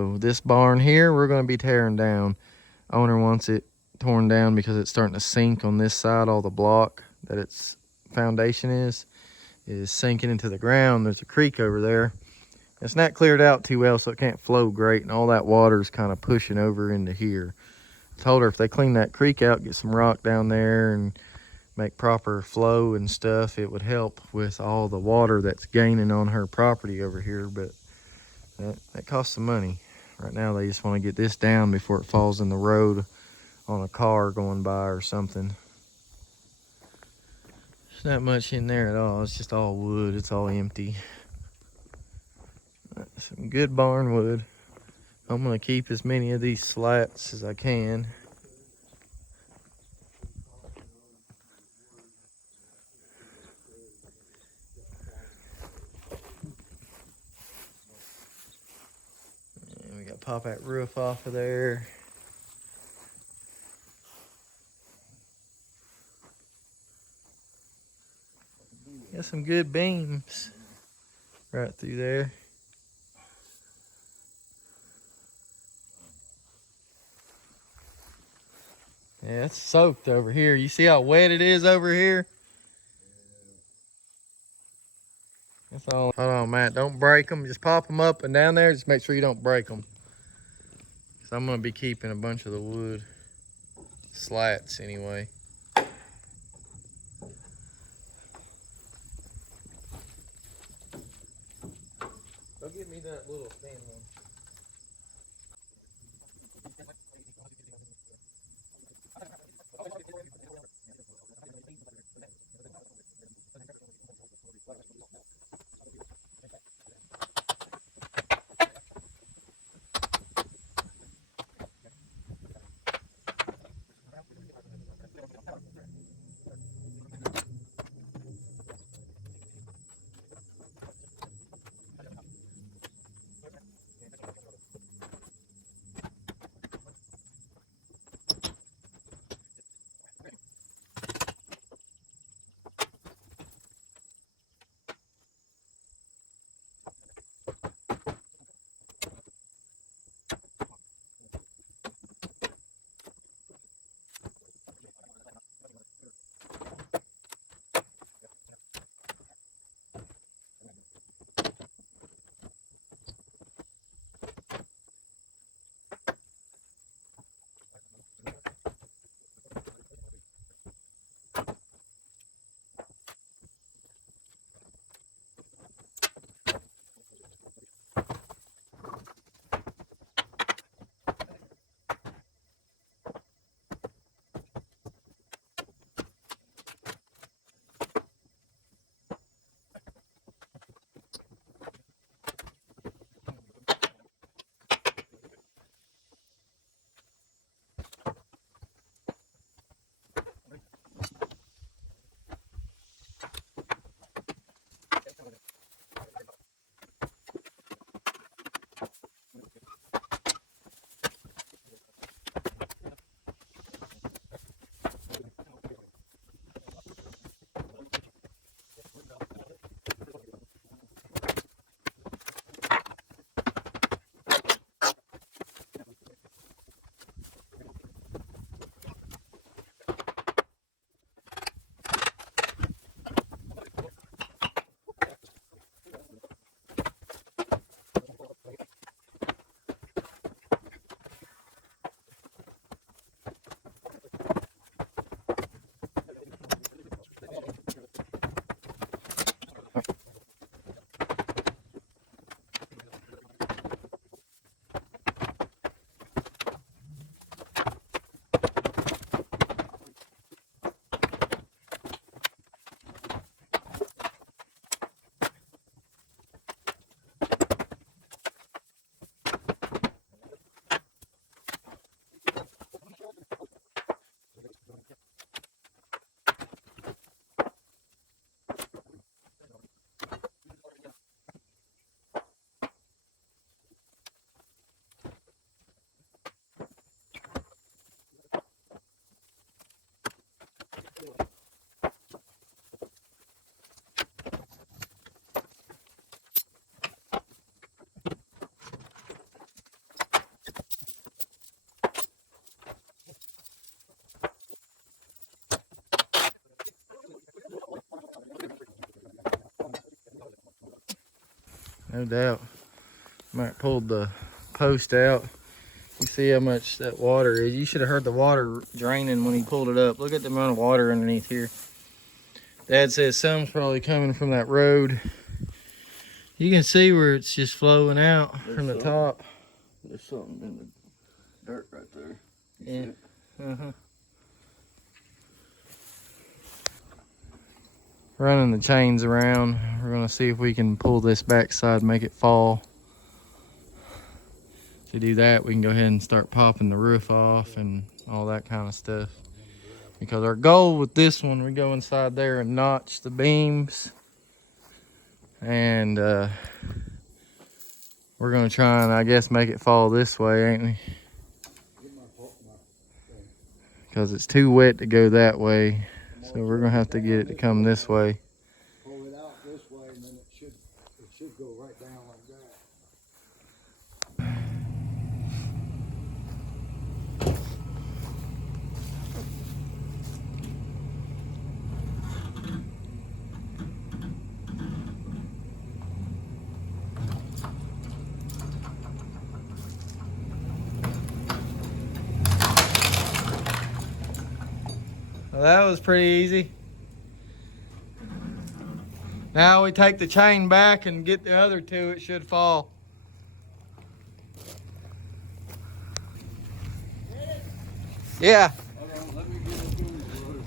So this barn here, we're going to be tearing down. Owner wants it torn down because it's starting to sink on this side. All the block that its foundation is sinking into the ground. There's a creek over there. It's not cleared out too well, so it can't flow great, and all that water is kind of pushing over into here. I told her if they clean that creek out, get some rock down there and make proper flow and stuff, it would help with all the water that's gaining on her property over here. But that costs some money. Right now they just want to get this down before it falls in the road on a car going by or something. There's not much in there at all. It's just all wood. It's all empty. Some good barn wood. I'm going to keep as many of these slats as I can. And we got to pop that roof off of there. Got some good beams right through there. Yeah, it's soaked over here. You see how wet it is over here? That's all. Hold on, Matt. Don't break them. Just pop them up and down there. Just make sure you don't break them. Because I'm going to be keeping a bunch of the wood slats anyway. Go get me that little thin one. No doubt. Might pulled the post out. You see how much that water is. You should have heard the water draining when he pulled it up. Look at the amount of water underneath here. Dad says some's probably coming from that road. You can see where it's just flowing out from the top. There's something in the dirt right there. Yeah. Running the chains around. We're gonna see if we can pull this backside, make it fall. To do that, we can go ahead and start popping the roof off and all that kind of stuff. Because our goal with this one, we go inside there and notch the beams. And we're gonna try and, I guess, make it fall this way, ain't we? Because it's too wet to go that way. So we're gonna have to get it to come this way. Pull it out this way and then it should go right down like that. Well, that was pretty easy. Now we take the chain back and get the other two, it should fall. Yeah. Let me get it doing the roof.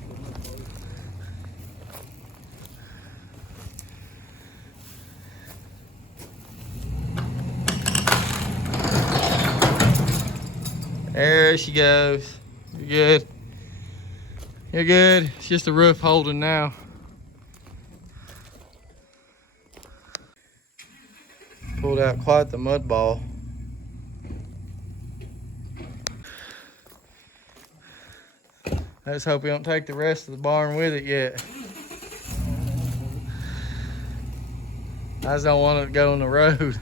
There she goes. You're good. You're good. It's just the roof holding now. Pulled out quite the mud ball. I just hope we don't take the rest of the barn with it yet. I just don't want it to go on the road.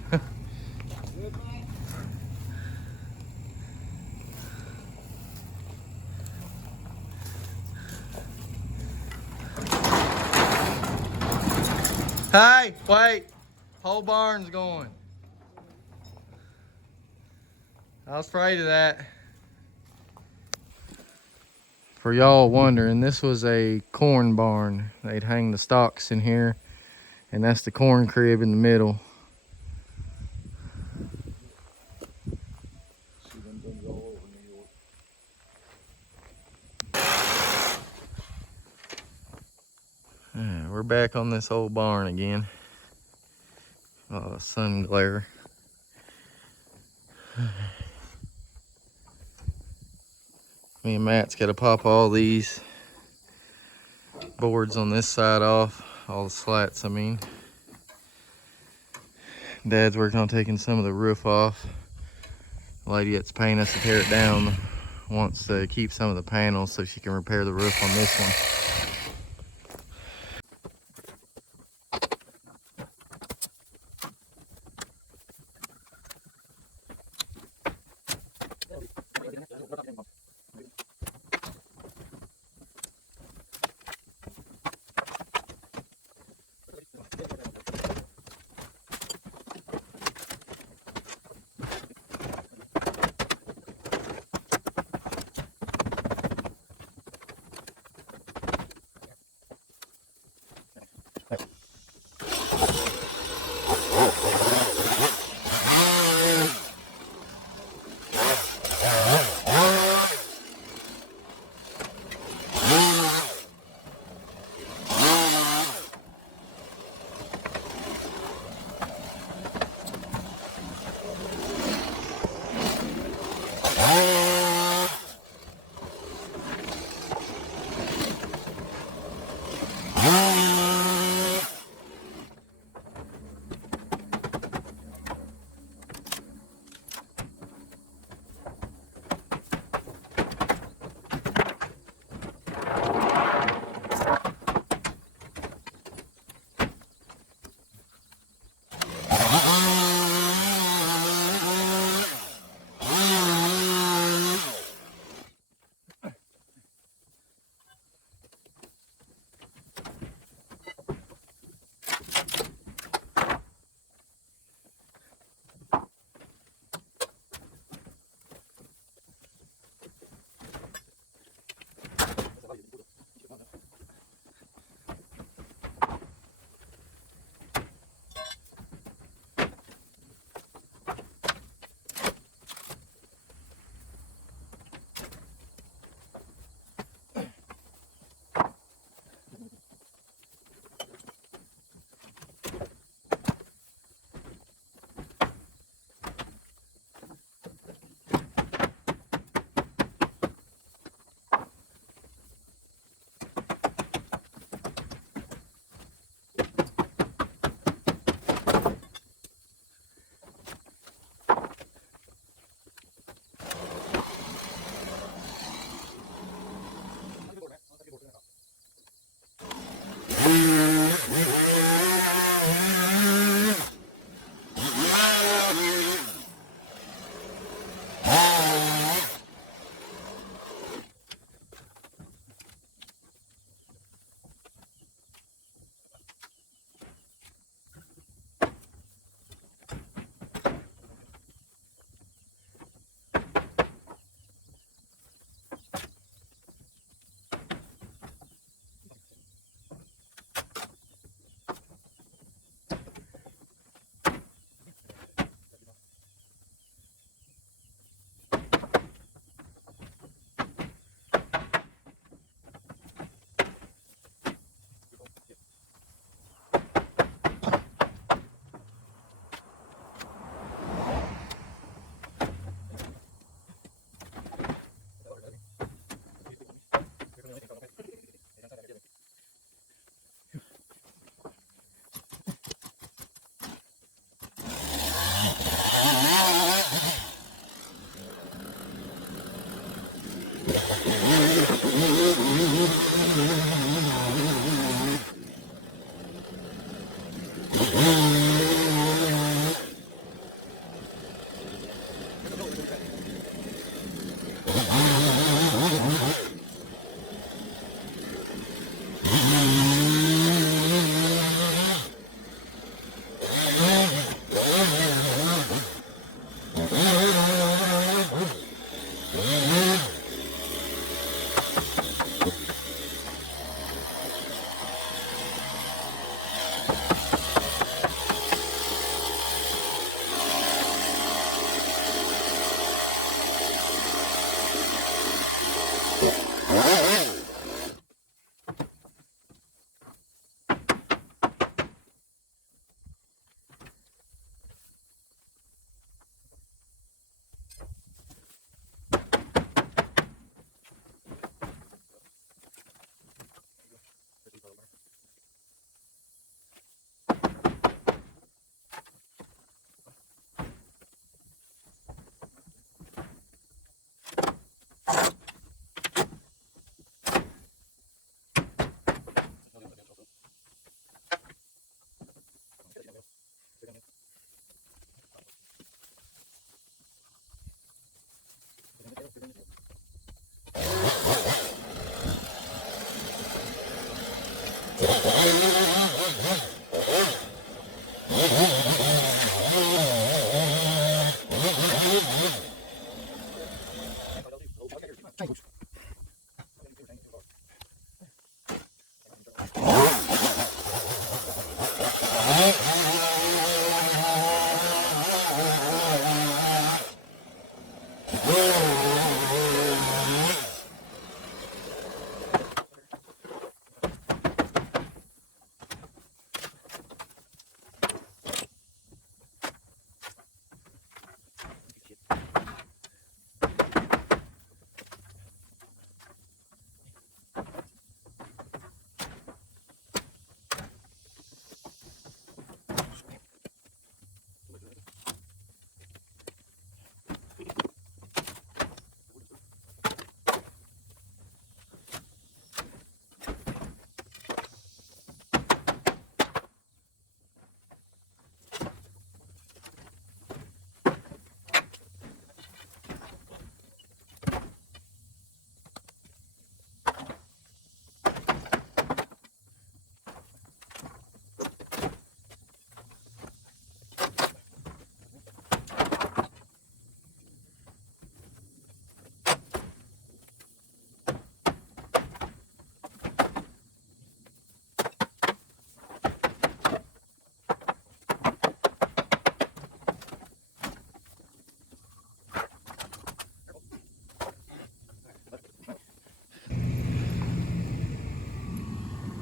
Hey, wait. Whole barn's going. I was afraid of that. For y'all wondering, this was a corn barn. They'd hang the stocks in here, and that's the corn crib in the middle. See them things all over New York. We're back on this old barn again. Oh, sun glare. Me and Matt's got to pop all these boards on this side off, all the slats, I mean. Dad's working on taking some of the roof off. The lady that's paying us to tear it down wants to keep some of the panels so she can repair the roof on this one.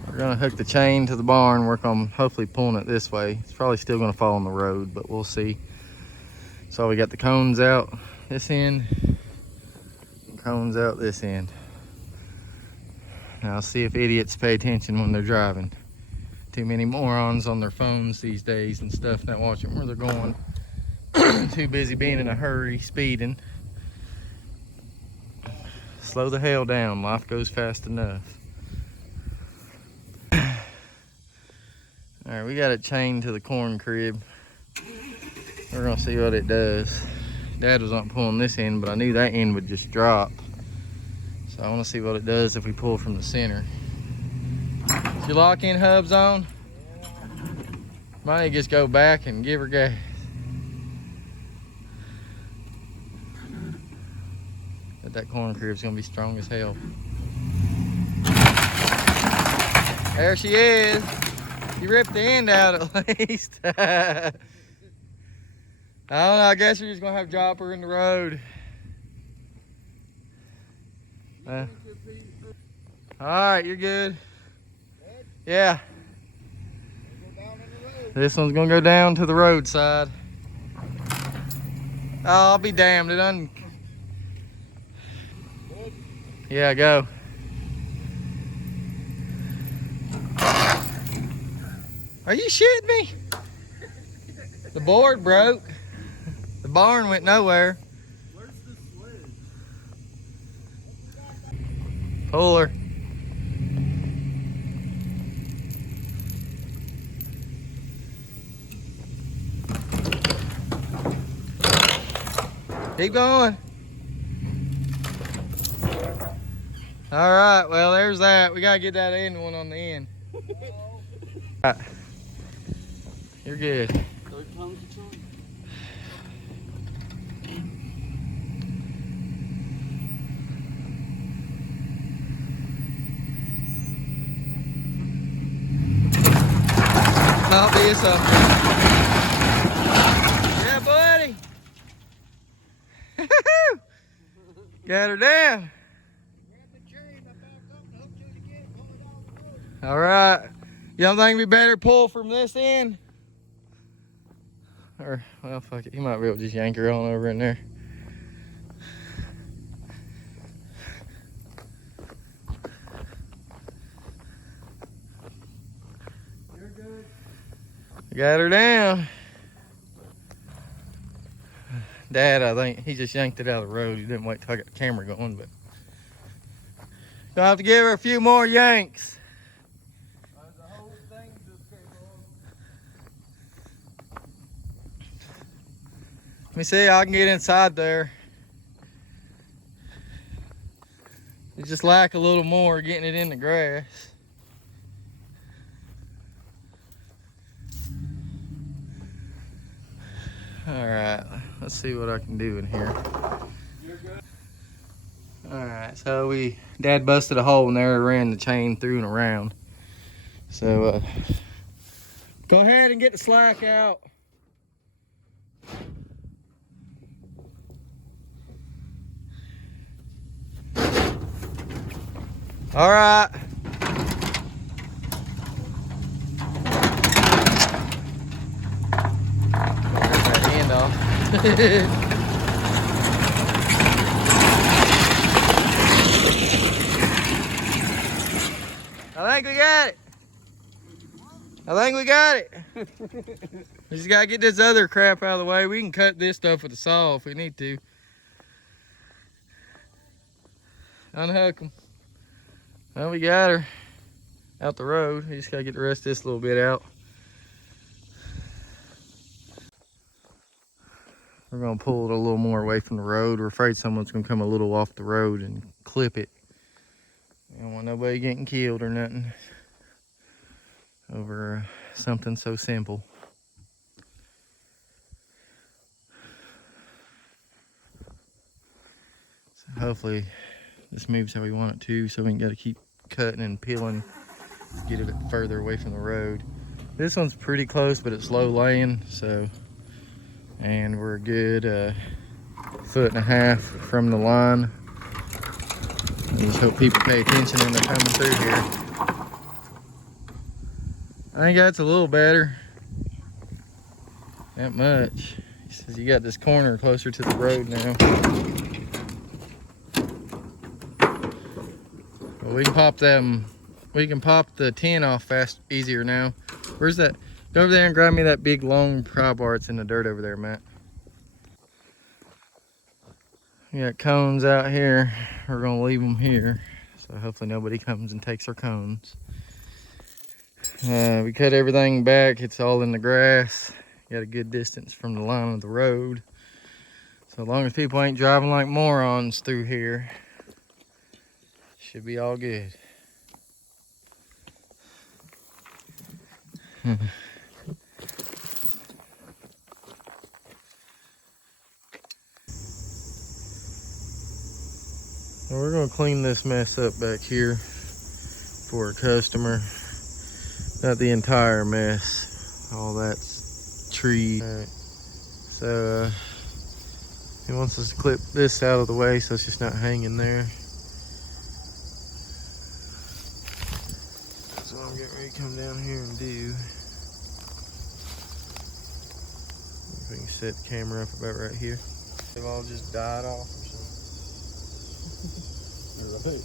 We're gonna hook the chain to the barn, work on hopefully pulling it this way. It's probably still gonna fall on the road, but we'll see. So we got the cones out this end, and cones out this end. Now I'll see if idiots pay attention when they're driving. Too many morons on their phones these days and stuff, not watching where they're going. Too busy being in a hurry, speeding. Slow the hell down, life goes fast enough. All right, we got it chained to the corn crib. We're gonna see what it does. Dad was not pulling this end, but I knew that end would just drop. So I wanna see what it does if we pull from the center. Is your lock-in hubs on? Might just go back and give her gas. But that corn crib's gonna be strong as hell. There she is. You ripped the end out at least. I don't know, I guess you're just gonna have to drop her in the road. All right, you're good. Yeah. This one's gonna go down to the roadside. Oh, I'll be damned, it un. Yeah, go. Are you shitting me? The board broke. The barn went nowhere. Where's the switch? Pull her. Keep going. All right, well, there's that. We gotta get that end one on the end. All right. You're good. Third time's the charm. Might be something. Yeah, buddy. Got her down. All right. You don't think it'd be better pull from this end? Or, well, fuck it. You might be able to just yank her on over in there. You're good. Got her down. Dad, I think he just yanked it out of the road. He didn't wait till I got the camera going, but gonna have to give her a few more yanks. The whole thing just came on. Let me see, I can get inside there. You just lack a little more getting it in the grass. All right, let's see what I can do in here. You're good. All right. Alright, so Dad busted a hole in there, ran the chain through and around. So, go ahead and get the slack out. Alright. That end off. I think we got it. I think we got it. We just gotta get this other crap out of the way. We can cut this stuff with a saw if we need to. Unhook them. Well, we got her out the road. We just gotta get the rest of this little bit out. We're gonna pull it a little more away from the road. We're afraid someone's gonna come a little off the road and clip it. I don't want nobody getting killed or nothing over something so simple. So hopefully this moves how we want it to, so we ain't got to keep cutting and peeling to get it further away from the road. This one's pretty close, but it's low laying, so, and we're a good 1.5 foot from the line. I just hope people pay attention when they're coming through here. I think that's a little better. That much. He says you got this corner closer to the road now. Well, we can pop them. We can pop the tin off easier now. Where's that? Go over there and grab me that big long pry bar. It's in the dirt over there, Matt. We got cones out here. We're gonna leave them here, so hopefully nobody comes and takes our cones. We cut everything back. It's all in the grass. Got a good distance from the line of the road. So as long as people ain't driving like morons through here, should be all good. We're gonna clean this mess up back here for a customer. Not the entire mess. All that's tree. All right. So he wants us to clip this out of the way so it's just not hanging there. That's what I'm getting ready to come down here and do. If we can set the camera up about right here. They've all just died off or something. Right.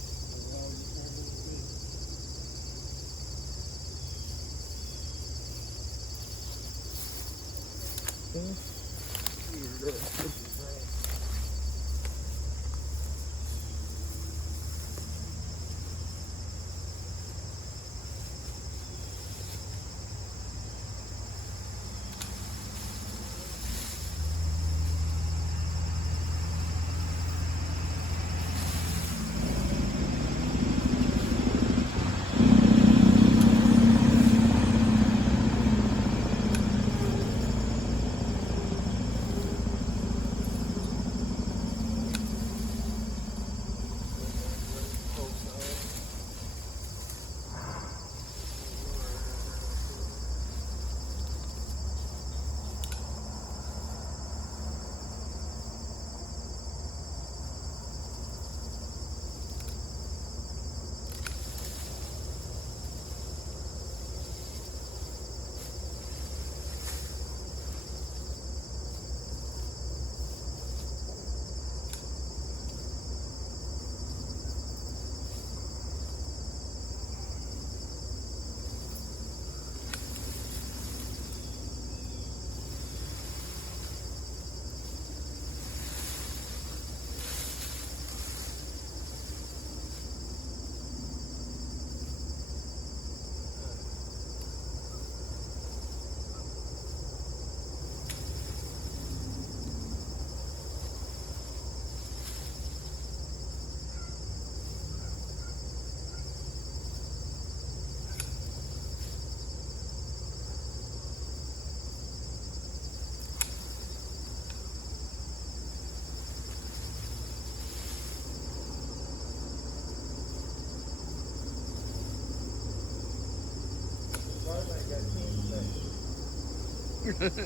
That's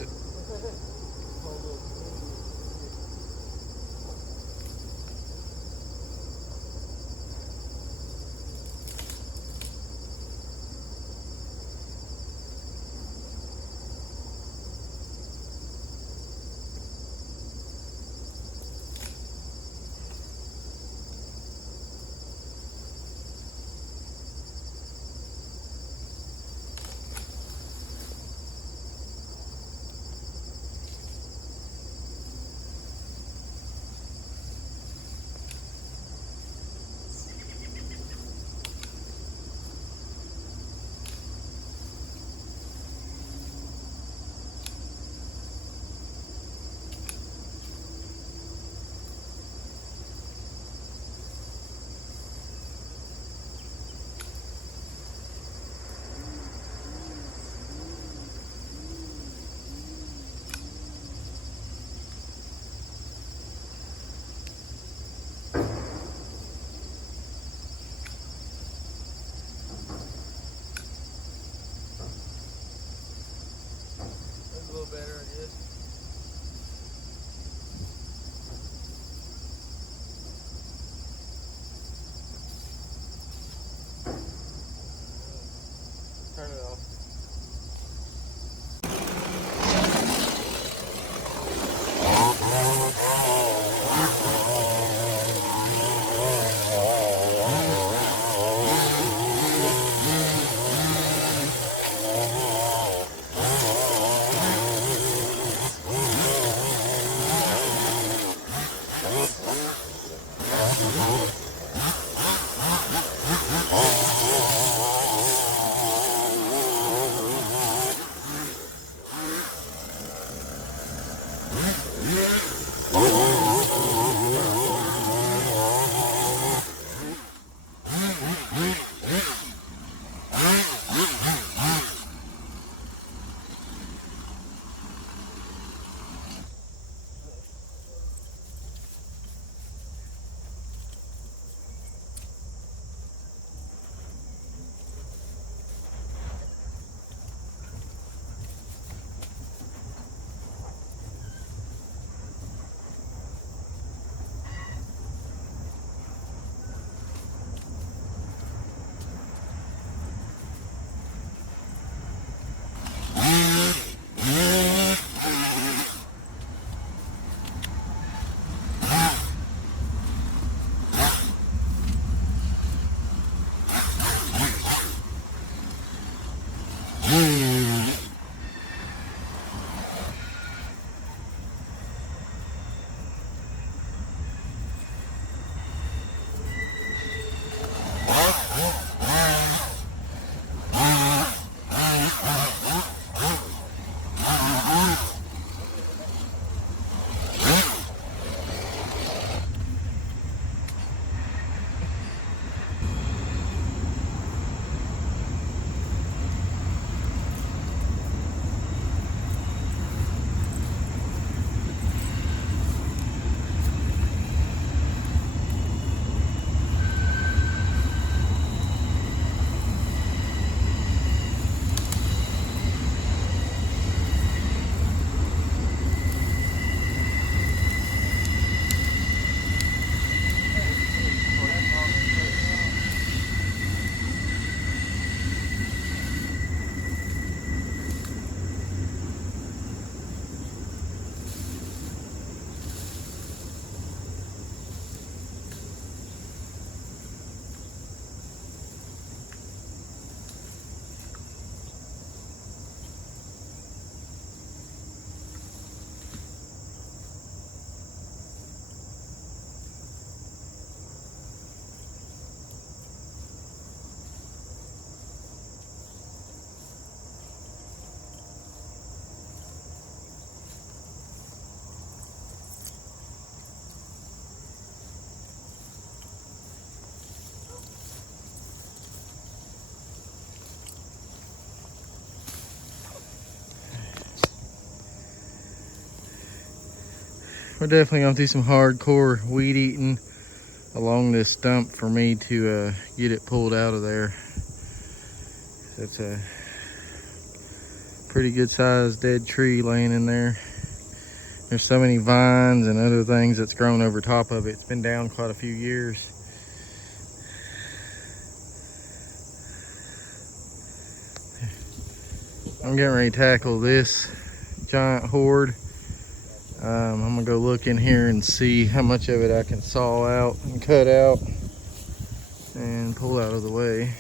a little better, I guess. Turn it off. We're definitely gonna do some hardcore weed eating along this stump for me to get it pulled out of there. It's a Pretty good sized dead tree laying in there. There's so many vines and other things that's grown over top of it. It's been down quite a few years. I'm getting ready to tackle this giant horde. I'm gonna go look in here and see how much of it I can saw out and cut out and pull out of the way.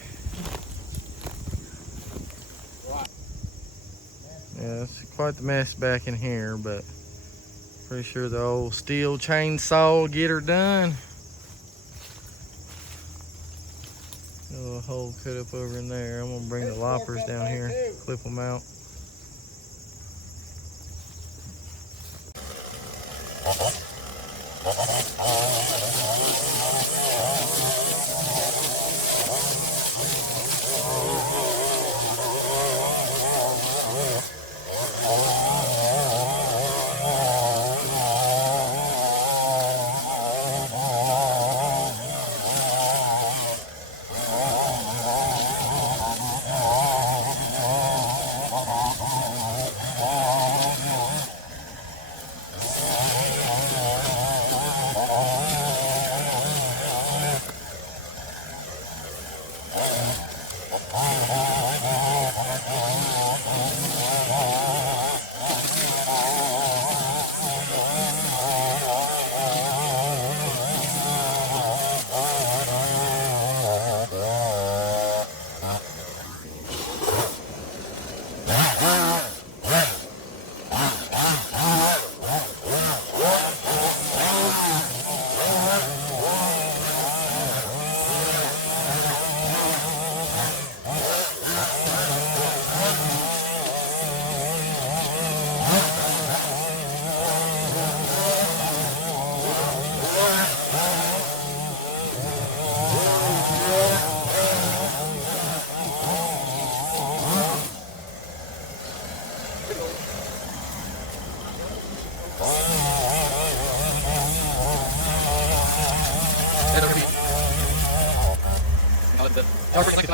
Yeah, it's quite the mess back in here, but pretty sure the old steel chainsaw will get her done. A little hole cut up over in there. I'm gonna bring the loppers down here, clip them out.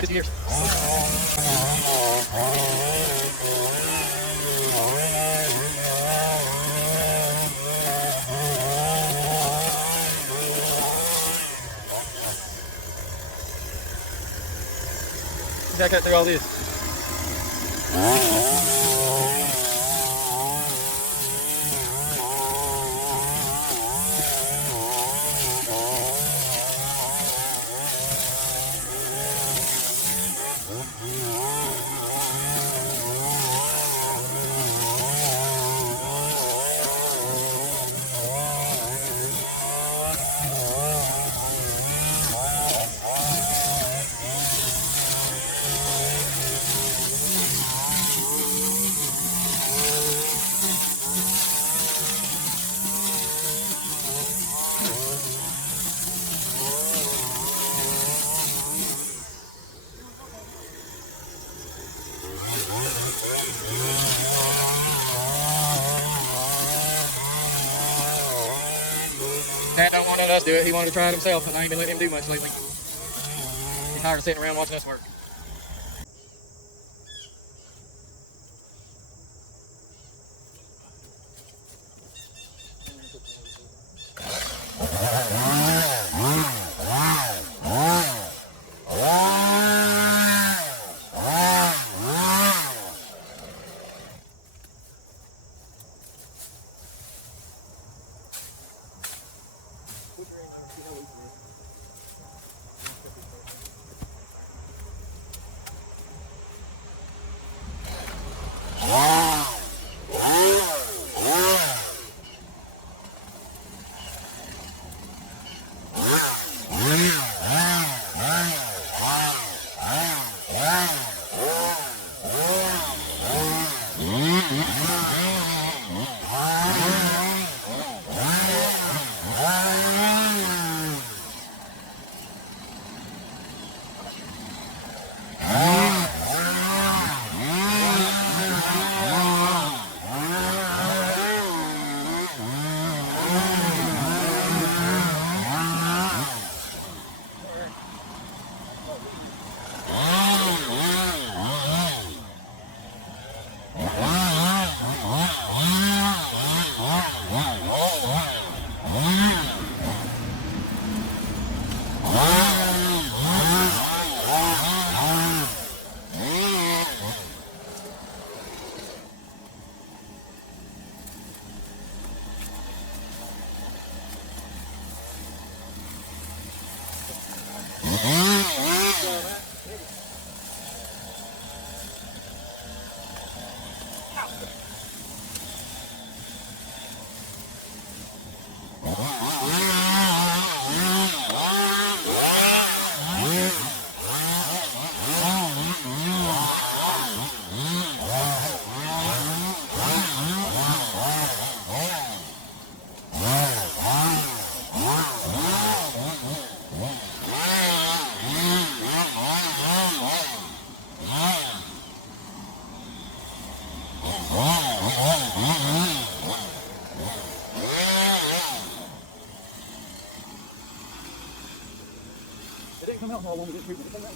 Years. I cut through all this. Dad don't want us to do it. He wanted to try it himself, and I ain't been letting him do much lately. He's tired of sitting around watching us work. can't come out for a long people to come out.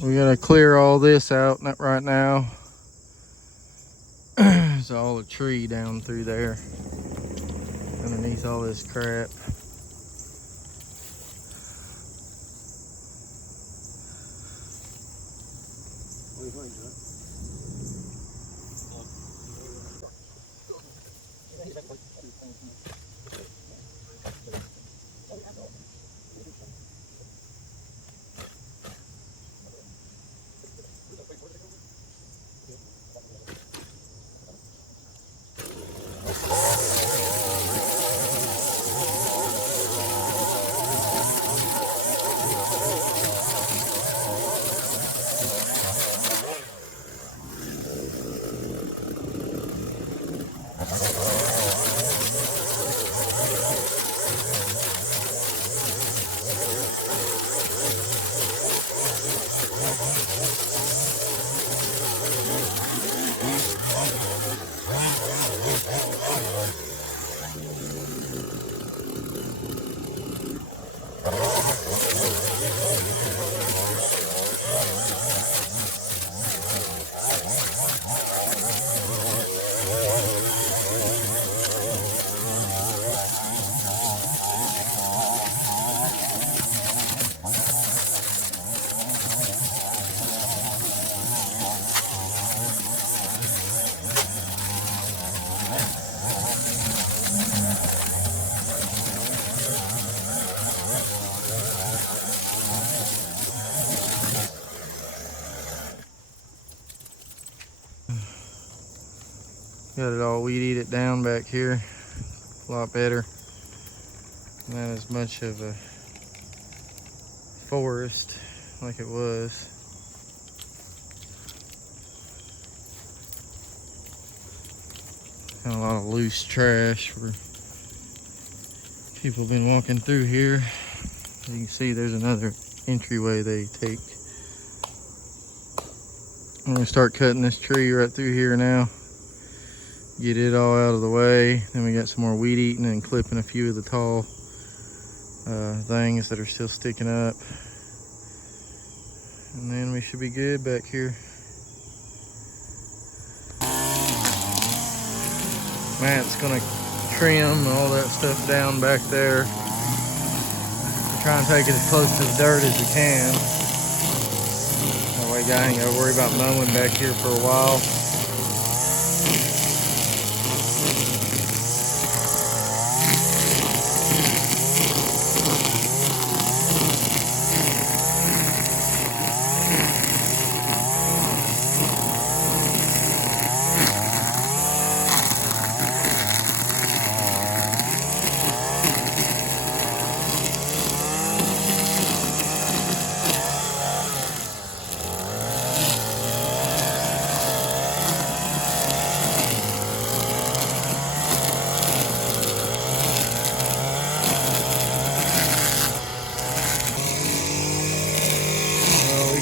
We gotta clear all this out right now. There's all a tree down through there underneath all this crap. What do you think, Jack? Got it all weed eat it down back here. A lot better. Not as much of a forest like it was. Got a lot of loose trash where people have been walking through here. You can see there's another entryway they take. I'm gonna start cutting this tree right through here now. Get it all out of the way. Then we got some more weed eating and clipping a few of the tall things that are still sticking up. And then we should be good back here. Matt's gonna trim all that stuff down back there. Try and take it as close to the dirt as we can. That way I ain't gotta worry about mowing back here for a while.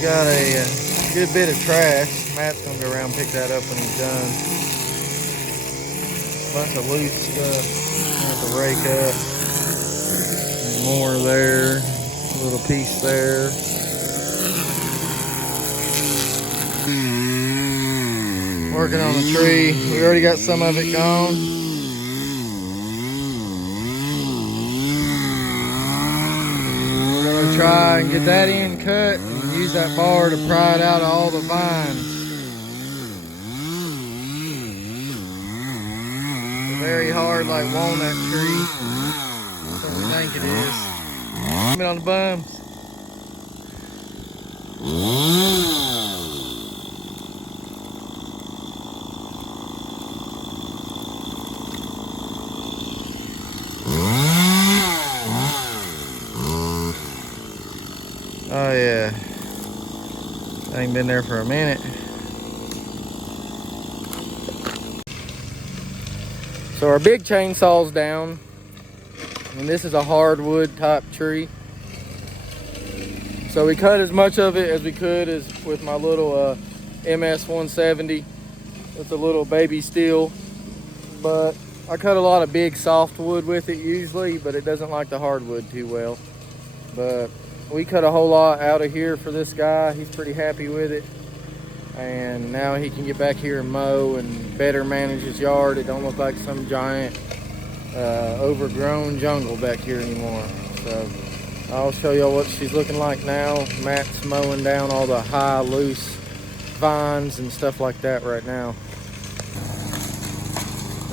got a good bit of trash. Matt's gonna go around and pick that up when he's done. Bunch of loose stuff. Have to rake up. More there. A little piece there. Working on the tree. We already got some of it gone. We're gonna try and get that end cut and use that bar to pry it out of all the vines. It's very hard, like walnut tree. So we think it is. Put it on the bums. Oh yeah, I ain't been there for a minute. So our big chainsaw's down, and this is a hardwood type tree. So we cut as much of it as we could as with my little MS 170 with a little baby steel. But I cut a lot of big softwood with it usually, but it doesn't like the hardwood too well. But we cut a whole lot out of here for this guy. He's pretty happy with it. And now he can get back here and mow and better manage his yard. It don't look like some giant overgrown jungle back here anymore. So I'll show y'all what she's looking like now. Matt's mowing down all the high, loose vines and stuff like that right now.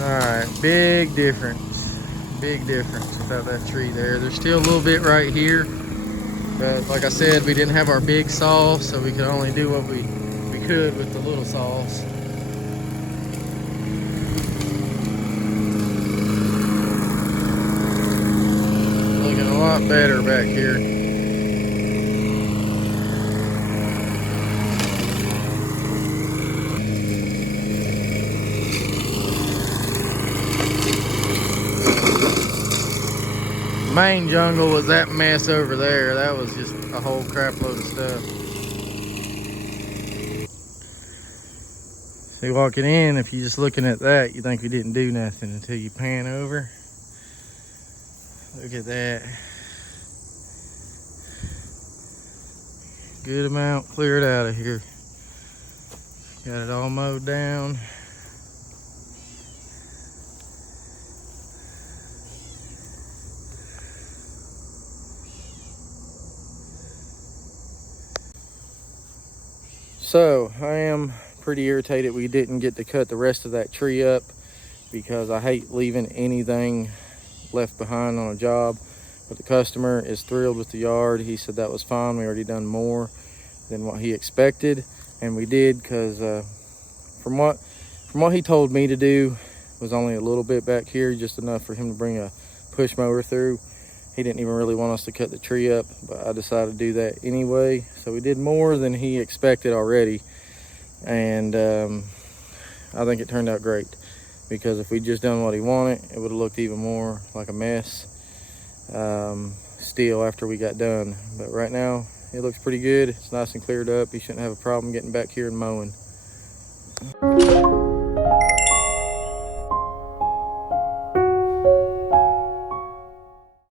All right, big difference. Big difference without that tree there. There's still a little bit right here. But like I said, we didn't have our big saw, so we could only do what we could with the little saws. Looking a lot better back here. Main jungle was that mess over there. That was just a whole crap load of stuff. See, walking in, if you're just looking at that, you think we didn't do nothing until you pan over. Look at that. Good amount cleared out of here. Got it all mowed down. So I am pretty irritated we didn't get to cut the rest of that tree up, because I hate leaving anything left behind on a job. But the customer is thrilled with the yard. He said that was fine. We already done more than what he expected, and we did, because from what he told me to do was only a little bit back here, just enough for him to bring a push mower through. He didn't even really want us to cut the tree up, but I decided to do that anyway. So we did more than he expected already. And I think it turned out great, because if we'd just done what he wanted, it would have looked even more like a mess still after we got done. But right now, it looks pretty good. It's nice and cleared up. He shouldn't have a problem getting back here and mowing.